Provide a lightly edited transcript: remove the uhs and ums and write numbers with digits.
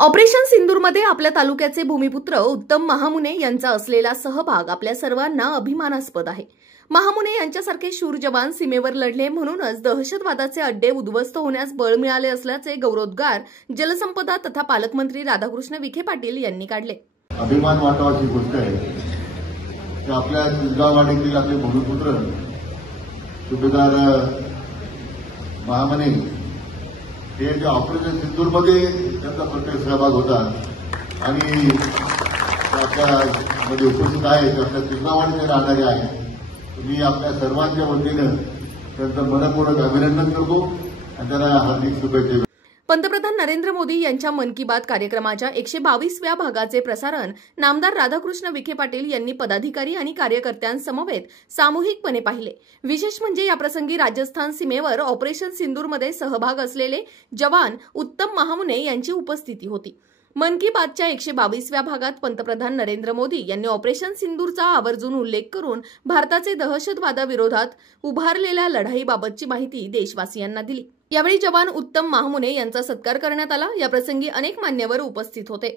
Operation सिंदूरमध्ये आपल्या तालुक्याचे भूमिपुत्र उत्तम महामुने यांचा असलेला सहभाग आपल्या सर्वांना अभिमानास्पद आहे। महामुने यांच्यासारखे शूर जवान सीमेवर लढले म्हणूनच दहशतवादाचे अड्डे उद्ध्वस्त होण्यास बळ मिळाले असल्याचे गौरवोद्गार जलसंपदा तथा पालकमंत्री राधाकृष्ण विखे पाटील यांनी काढले। अभिमान वाटावाची गोष्ट आहे की आपल्या जिल्हावाडीतील आपले भूमिपुत्र सुभेदार महामुने हे जे ऑपरेशन सिंदूरमध्ये त्यांचा प्रत्यक्ष सहभाग होता आणि आपल्यामध्ये उपस्थित आहेत, आपल्या जिल्हावाडीचे राहणारे आहेत। मी आपल्या सर्वांच्या वतीनं त्यांचं मनपूर्वक अभिनंदन करतो आणि त्यांना हार्दिक शुभेच्छा देतो। पंतप्रधान नरेंद्र मोदी यांच्या मन की बात कार्यक्रमाच्या 122व्या भागाचे प्रसारण नामदार राधाकृष्ण विखे पाटील यांनी पदाधिकारी आणि कार्यकर्त्यांसमवेत सामूहिकपणे पाहिले। विशेष म्हणजे याप्रसंगी राजस्थान सीमेवर ऑपरेशन सिंदूरमध्ये सहभाग असलेले जवान उत्तम महामुने यांची उपस्थिती होती। मन की बातच्या 122व्या भागात पंतप्रधान नरेंद्र मोदी यांनी ऑपरेशन सिंदूरचा आवर्जून उल्लेख करून भारताचे दहशतवादाविरोधात उभारलेल्या लढाईबाबतची माहिती देशवासियांना दिली। यावेळी जवान उत्तम महामुने यांचा सत्कार करण्यात आला। याप्रसंगी अनेक मान्यवर उपस्थित होते।